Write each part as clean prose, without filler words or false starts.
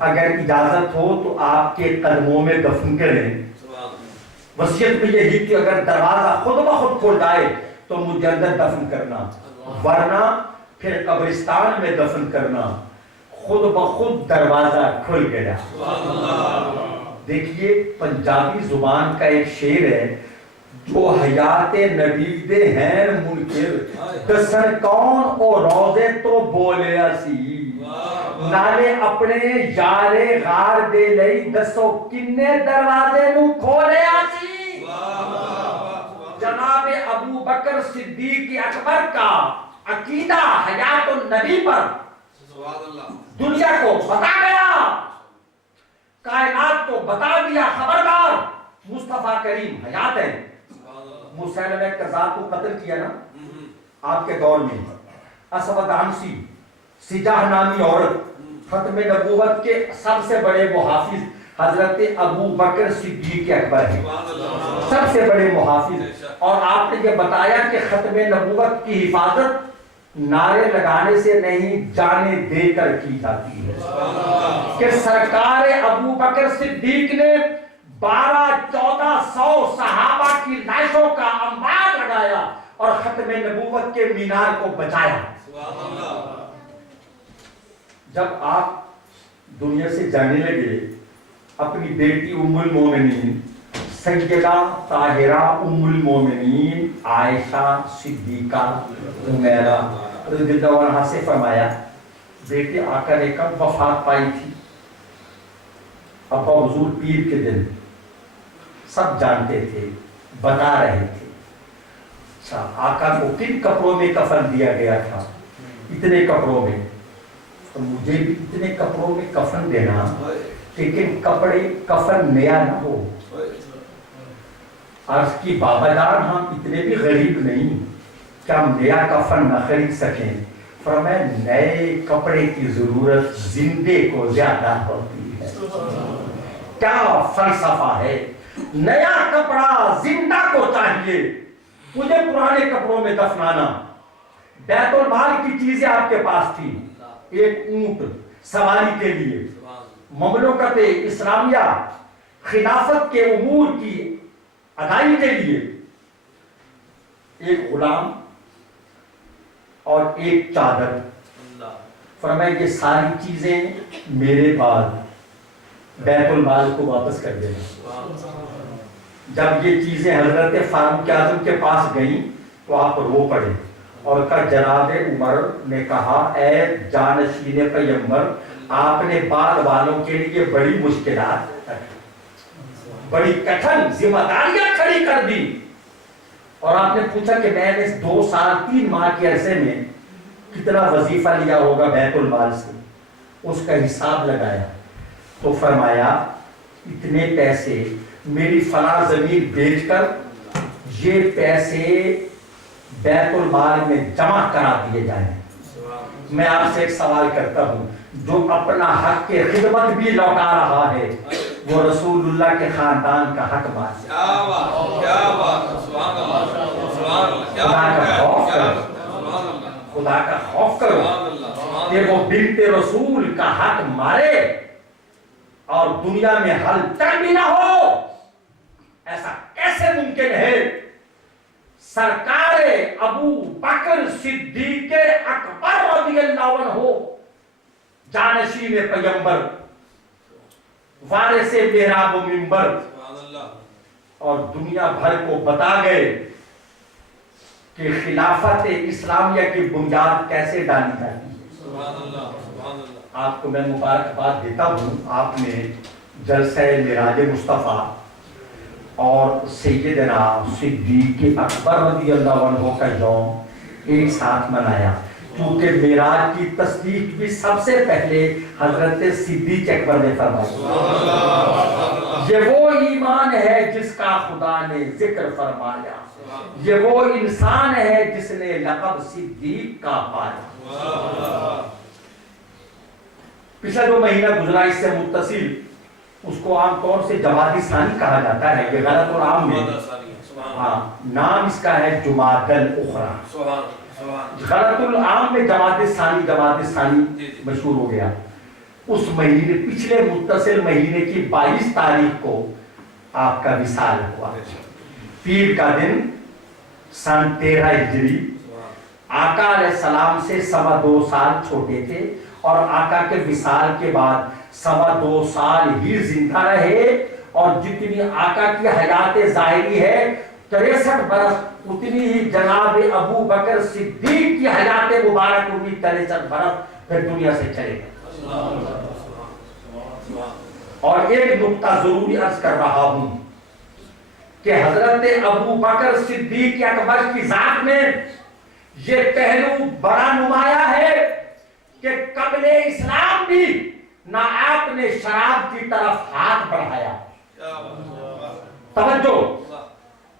اگر اجازت ہو تو آپ کے قدموں میں دفن کریں. وصیت میں یہی کہ اگر دروازہ خود بخود کھل جائے تو مجھے اندر دفن کرنا، ورنہ پھر قبرستان میں دفن کرنا. خود بخود دروازہ کھل گیا. دیکھیے پنجابی زبان کا ایک شعر ہے، جو حیات نبی دے ہیں منکر دسن کون او روزے تو بولے اسی، نالے اپنے یارے غار دے لئی دسو کنے دروازے نو کھولے اسی. جناب ابو بکر صدیق اکبر کا عقیدہ حیات النبی پر دنیا کو بتا گیا، کائنات کو بتا دیا خبردار مصطفیٰ کریم حیات ہے. مسیلمہ کذاب کو قتل کیا نا آپ کے دور میں، اسود عنسی سجاہ نامی عورت، ختم نبوت کے سب سے بڑے محافظ حضرت ابو بکر صدیق اکبر ہیں، سب سے بڑے محافظ. اور آپ نے یہ بتایا کہ ختم نبوت کی حفاظت نعرے لگانے سے نہیں جانے دے کر کی جاتی ہے، کہ سرکار ابو بکر صدیق نے 1200-1400 صحابہ کی لاشوں کا انبار لگایا اور ختم نبوت کے مینار کو بچایا. جب آپ دنیا سے جانے لگے، اپنی بیٹی ام المومنین سیدہ طاہرہ ام المومنین عائشہ صدیقہ عمیرہ رضی اللہ عنہا سے فرمایا، بیٹی آقا نے کب وفات پائی تھی؟ ابا حضور پیر کے دن سب جانتے تھے، بتا رہے تھے. اچھا آقا کو کن کپڑوں میں کفن دیا گیا تھا؟ اتنے کپڑوں میں. تو مجھے بھی اتنے کپڑوں میں کفن دینا، لیکن کفن نیا نہ ہو. عرض کی بابا جان ہم اتنے بھی غریب نہیں کہ ہم نیا کفن نہ خرید سکیں. فرمایا نئے کپڑے کی ضرورت زندے کو زیادہ ہوتی ہے. کیا فلسفہ ہے! نیا کپڑا زندہ کو چاہیے، مجھے پرانے کپڑوں میں دفنانا. بیت المال کی چیزیں آپ کے پاس تھی، ایک اونٹ سواری کے لیے، مملکت اسلامیہ خلافت کے امور کی ادائی کے لیے ایک غلام اور ایک چادر. فرمایا یہ ساری چیزیں میرے بعد بیت المال کو واپس کر دینا. جب یہ چیزیں حضرت فاروق اعظم کے پاس گئیں تو آپ رو پڑے اور کہا جناب عمر نے کہا اے جانشین پیغمبر، آپ نے بعد والوں کے لیے بڑی مشکلات، بڑی کٹھن ذمہ داریاں کھڑی کر دی. اور آپ نے پوچھا کہ میں نے 2 سال 3 ماہ کے عرصے میں کتنا وظیفہ لیا ہوگا بیت المال سے، اس کا حساب لگایا. تو فرمایا اتنے پیسے میری فلاں زمین بیچ کر یہ پیسے بیت المال میں جمع کرا دیے جائیں. میں آپ سے ایک سوال کرتا ہوں، جو اپنا حق کے خدمت بھی لوٹا رہا ہے وہ رسول اللہ کے خاندان کا حق مانتا ہے؟ خدا کا خوف کرو کہ وہ بنت رسول کا حق مارے اور دنیا میں ہلچل بھی نہ ہو. ایسا کیسے ممکن ہے؟ سرکار ابو بکر صدیق اکبر رضی اللہ عنہ، جانشین پیغمبر، وارث محراب و منبر، اور دنیا بھر کو بتا گئے کہ خلافت اسلامیہ کی بنیاد کیسے ڈالی جاتی ہے. آپ کو میں مبارکباد دیتا ہوں، آپ نے جلسہ معراج مصطفیٰ اور سیدنا صدیق اکبر رضی اللہ عنہ کا یوم ایک ساتھ منایا، کیونکہ معراج کی تصدیق بھی سب سے پہلے حضرت صدیق اکبر نے فرمائی. یہ وہ ایمان ہے جس کا خدا نے ذکر فرمایا، یہ وہ انسان ہے جس نے لقب صدیق کا پایا. پچھلا جو مہینہ گزرا اس سے متصل، اس کو عام طور سے جمادی ثانی کہا جاتا ہے. یہ غلط اور عام میں، ہاں نام اس کا ہے جمادی الاخری. غلط العام میں جمادی ثانی مشہور ہو گیا. اس مہینے پچھلے متصل مہینے کی 22 تاریخ کو آپ کا وصال ہوا. پیر کا دن سن 13 ہجری. آقا علیہ السلام سے 2.25 سال چھوٹے تھے اور آقا کے وصال کے بعد 2.25 سال ہی زندہ رہے. اور جتنی آقا کی حیات ظاہری ہے 63 برس، اتنی ہی جناب ابو بکر صدیق کی حیات مبارک ہوئی 63 برس پھر دنیا سے چلے گئے. اور ایک نقطہ ضروری عرض کر رہا ہوں کہ حضرت ابو بکر صدیق اکبر کی ذات میں یہ پہلو بڑا نمایاں ہے کہ قبل اسلام بھی نہ آپ نے شراب کی طرف ہاتھ بڑھایا، توجہ،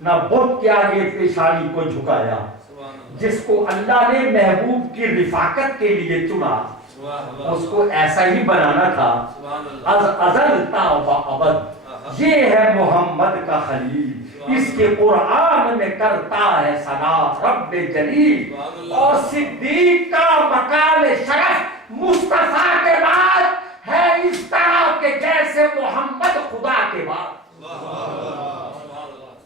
نہ بت کے آگے پیشانی کو جھکایا. جس کو اللہ نے محبوب کی رفاقت کے لیے چنا اس کو ایسا ہی بنانا تھا. از ازل تا ابد یہ ہے محمد کا خلیل، اس کے قرآن میں کرتا ہے ثنا رب جلیل. اور صدیق کا مقام شرف مصطفیٰ کے بعد ہے اس طرح کے جیسے محمد خدا کے بعد.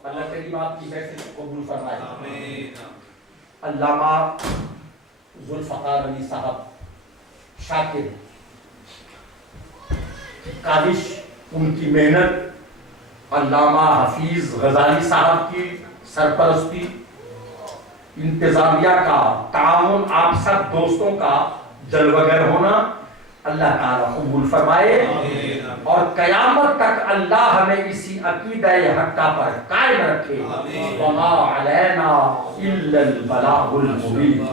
اللہ کریم آپ کی بحث قبول فرمائے. علامہ ذوالفقار علی صاحب شاکر، کاوش ان کی محنت، علامہ حفیظ غزالی صاحب کی سرپرستی، انتظامیہ کا تعاون، آپ سب دوستوں کا جلوگر ہونا اللہ تعالیٰ قبول فرمائے. اور قیامت تک اللہ ہمیں اسی عقیدہ حقہ پر قائم رکھے. وما علینا الا البلاغ المبین.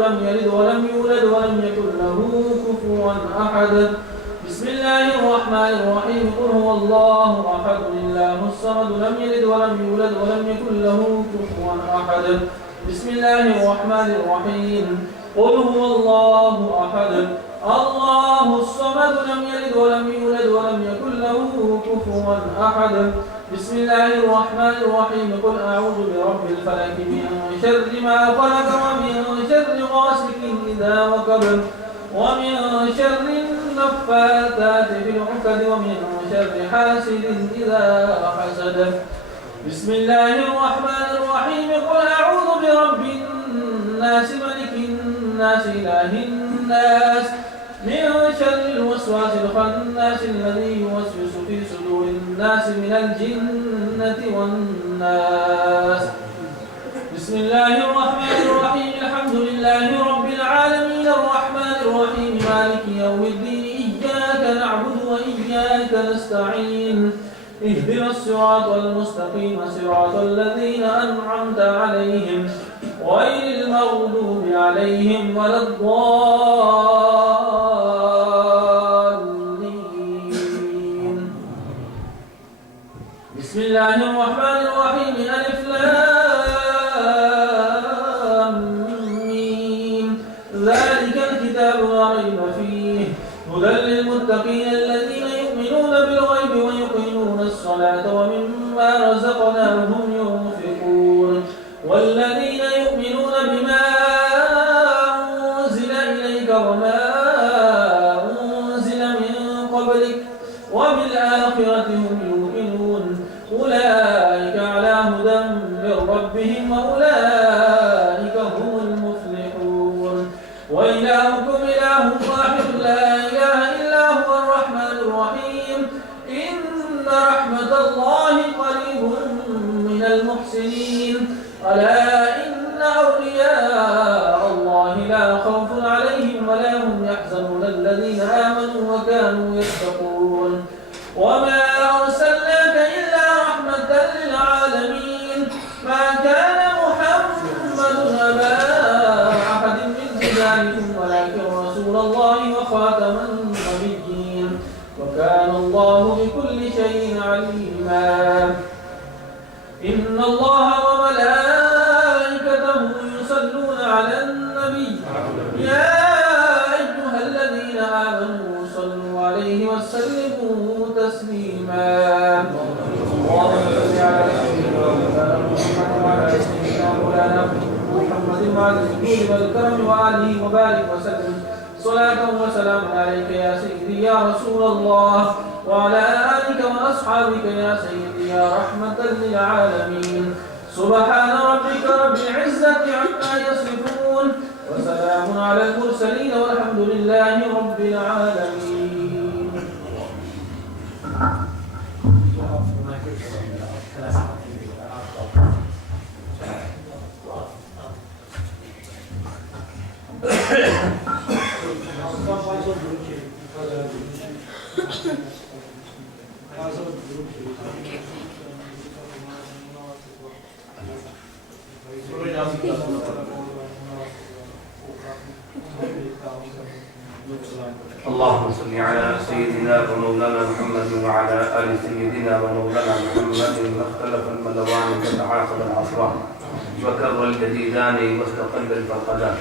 لم يلد ولم يولد ولم يكن له كفوا كفوا أحد. بسم الله الرحمن الرحيم قل هو الله أحد الله الصمد لم يلد ولم يولد ولم يكن له كفوا أحد. بسم الله الرحمن الرحيم قل هو الله أحد الله الصمد لم يلد ولم يولد ولم يكن له كفوا أحد. بسم الله الرحمن الرحيم قل أعوذ برب الفلك من شر ما خلق ومن شر غاسق إذا وقب ومن شر النفاثات في العقد ومن شر حاسد إذا حسد. بسم الله الرحمن الرحيم قل أعوذ برب الناس ملك الناس إله الناس من شر الوسواس الخناس الذي يوسوس في صدور الناس من الجنة والناس. بسم الله الرحمن الرحيم الحمد لله رب العالمين الرحمن الرحيم مالك يوم الدين إياك نعبد وإياك نستعين اهدنا الصراط المستقيم صراط الذين أنعمت عليهم غير المغضوب عليهم ولا الضالين. بسم الله الرحمن الرحيم ألف لام ميم ذلك الكتاب لا ريب فيه هدى للمتقين الذين يؤمنون بالغيب ويقيمون الصلاة ومما رزقناهم ينفقون والذين يؤمنون بما أنزل إليك وما أنزل من قبلك وبالآخرة هم يوقنون أولئك على هدى من ربهم وأولئك هم المفلحون. وإلهكم إله واحد لا إله إلا هو الرحمن الرحيم إن رحمة الله قريب من المحسنين. ألا إن أولياء الله لا خوف عليهم ولا هم يحزنون الذين آمنوا وكانوا يتقون. وما أرسلناك إلا رحمة للعالمين ما كان محمد أبا أحد من رجالكم ولكن رسول الله وخاتم النبيين وكان الله بكل شيء عليما. إن الله وملائكته يصلون على النبي يا أيها الذين آمنوا صلوا عليه وسلموا تسليما. اللهم صل على سيدنا محمد وعلى سيدنا مولانا محمد وعلى الجود والكرم وآله وبارك وسلم صلاة وسلام عليك يا سيدي يا رسول الله وعلى آلك وأصحابك يا سيدي يا رحمة للعالمين. سبحان ربك رب العزة عما يصفون وسلام على المرسلين والحمد لله رب العالمين. اللهم صل على سيدنا ومولانا محمد وعلى آل سيدنا ومولانا محمد واختلف الملوان وتعاقب العصران وكر الجديدان واستقل الفرقدان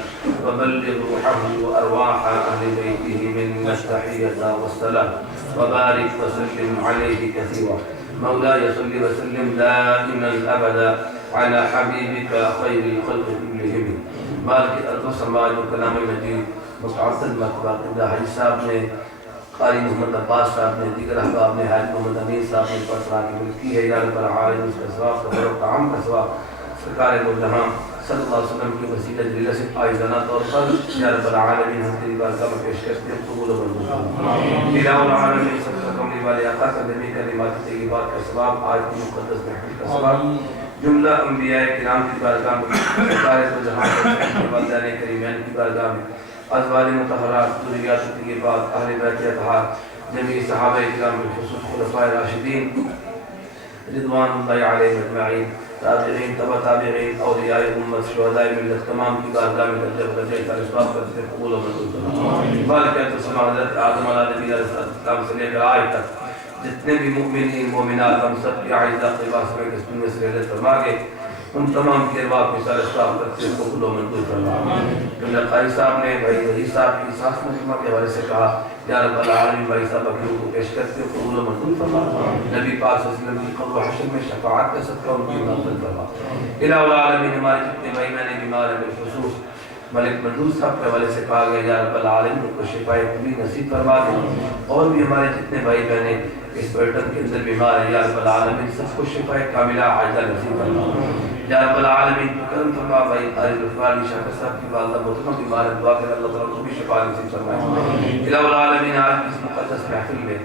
وبلغ روحه وأرواح أهل بيته منا التحية والسلام وبارك وسلم عليه كثيرا. مولاي صل وسلم دائما أبدا على حبيبك خير الخلق كلهم. بارك السماء وكلام المجيد متعدد مرتبہ قبلہ حاجی صاحب نے قاری محمد عباس صاحب نے دیگر احباب نے حاجی محمد امین صاحب نے پرسرا کی ملکی ہے یا رب العالمین اس کا ثواب کا بڑا کام کا ثواب سرکار جہاں صلی اللہ علیہ وسلم کی وسیلہ جلیلہ سے آئزانہ طور پر یا رب العالمین ہم تیری بارگاہ میں پیش کرتے ہیں قبول و منظور الہ العالمین سب سے کملی والے آقا کا نبی کلمات طیبات کا ثواب آج کی مقدس محفل کا ثواب جملہ انبیاء کرام کی بارگاہ میں سرکار جہاں والدین کریمین کی بارگاہ میں ازواج مطہرات ذریات طیبات اہل بیت اطہار جمیع صحابہ کرام بالخصوص خلفائے راشدین رضوان اللہ علیہ اجمعین، تابعین، تبع تابعین، اولیاء امت، شہداء ملت، تمام کی بارگاہ میں درجہ بدرجہ کا اسباب کرتے قبول و منظور فرمائے۔ بارکہ تو سما حضرت آدم علیہ نبی علیہ السلام سے لے کر آج تک جتنے بھی مؤمنین مومنات ہم سب کی عائدہ قباس میں کس دن میں سے رہتے فرما کے ان تمام کے ارباب کے سارے اسباب کرتے قبول و منظور فرمائے۔ جو قاری صاحب نے بھائی وحی صاحب کی ساس مجمع کے حوالے سے کہا یا رب العالمین بھائی صاحب اپنے کو پیش کرتے قبول و منظور فرما، نبی پاک صلی اللہ علیہ وسلم کی قبر و حشر میں شفاعت کا صدقہ ان کی مغفرت فرما۔ الہ العالمین ہمارے جتنے بھائی میں نے بیمار ہیں بالخصوص ملک منظور صاحب کے حوالے سے کہا گیا یا رب العالمین ان کو شفائے کلی نصیب فرما دیں، اور بھی ہمارے جتنے بھائی بہنیں اس برٹن کے اندر بیمار ہیں یا رب العالمین سب کو شفائے کاملہ عاجلہ نصیب فرما۔ یا رب العالمین کرم فرما بھائی عارف الفالی شاکر صاحب کی والدہ محترمہ بیمار ہے، دعا کر اللہ تعالیٰ کو بھی شفا نصیب فرمائے۔ الہ العالمین آج کی اس مقدس محفل میں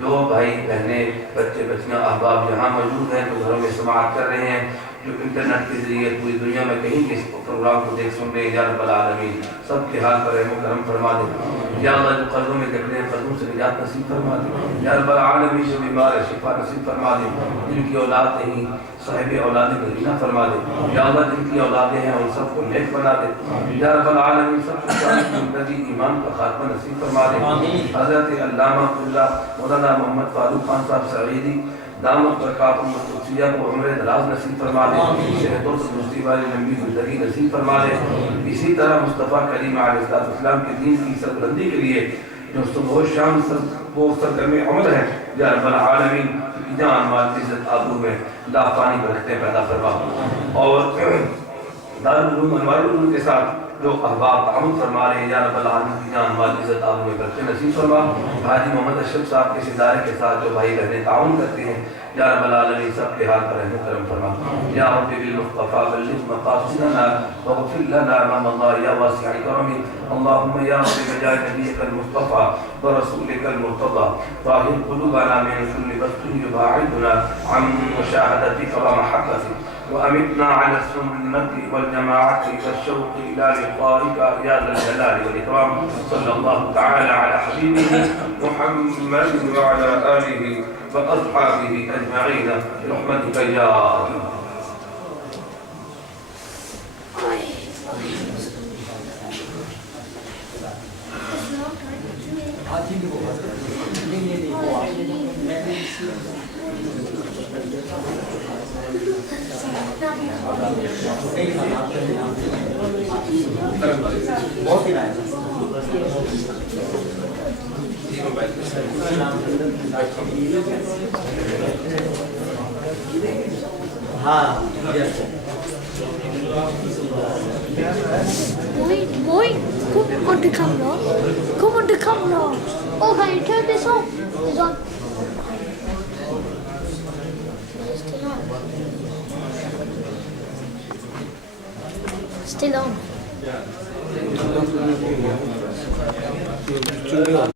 جو بھائی بہنیں بچے بچیاں احباب یہاں موجود ہیں جو گھروں میں سماعت کر رہے ہیں، جو انٹرنیٹ کے ذریعے پوری دنیا میں کہیں بھی اس پروگرام کو دیکھ سن رہے ہیں، یا رب العالمین سب کے حال پر رحم و کرم فرما دے۔ یا اللہ جو قرضوں میں جکڑے ہیں قرضوں سے نجات نصیب فرما دے۔ یا رب العالمین جو بیمار ہے شفا نصیب فرما دے، جن کی اولاد نہیں صاحب اولاد مدینہ فرما دے۔ یا اللہ جن کی اولادیں ہیں ان سب کو نیک بنا دے۔ یا رب العالمین سب کو زندگی ایمان کا خاتمہ نصیب فرما دے۔ حضرت علامہ اللہ مولانا محمد فاروق خان صاحب سعیدی دامت برکاتہم القدسیہ کو عمر دراز نصیب فرما دے، صحت و تندرستی والی لمبی زندگی نصیب فرما دے۔ اسی طرح مصطفیٰ کریم علیہ السلام کے دین کی سربلندی کے لیے جو صبح و شام وہ سرگرم عمل ہے، یا رب العالمین کی جان مال عزت آبرو میں لافانی برکتیں پیدا فرما، اور دارالعلوم انوار العلوم کے ساتھ جو احباب تعاون فرما رہے ہیں، یا رب العالمین کی جان مال عزت آبرو میں برکتیں نصیب فرما۔ حاجی محمد اشرف صاحب کے اس ادارے کے ساتھ جو بھائی بہنیں تعاون کرتے ہیں، یا رب العالمین سب کے حال پر رحم کرم فرما۔ یا رب بالمصطفیٰ بلغ مقاصدنا واغفر لنا ما مضى یا واسع کرم۔ اللهم یا رب بجاہ نبیک المصطفیٰ ورسولک المرتضى طاہر قلوبنا من كل بسط یباعدنا عن مشاہدتک ومحبتک، وأمتنا على السنة والجماعة والشوق إلى لقائك يا ذا الجلال والإكرام۔ صلى الله تعالى على حبيبه محمد وعلى آله وأصحابه أجمعين برحمتك يا أرحم Boy, come on the camera. Come on the camera. Oh, can you turn this on? It's on. Still on. Still on.